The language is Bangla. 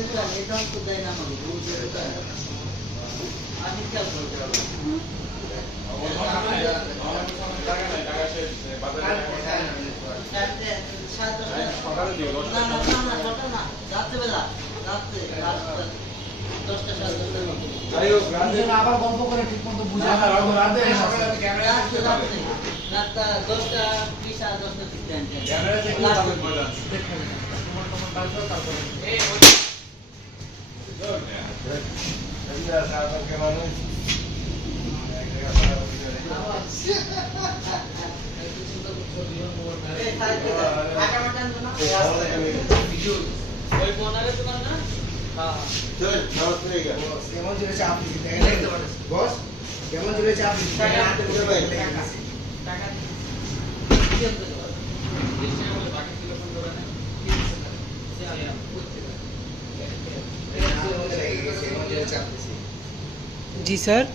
দশটা না না না না ছটা না রাত্রেবেলা রাত্রে রাত্রে দশটা সাড়ে দশটার মধ্যে দুজনে আবার গল্প করে ঠিক মতো বুঝে রাত্রে রাত্রে রাতটা দশটা কি সাড়ে দশটা থেকে আনতে ওই কোনারে তোমার না কেমন চলেছে আপনি বস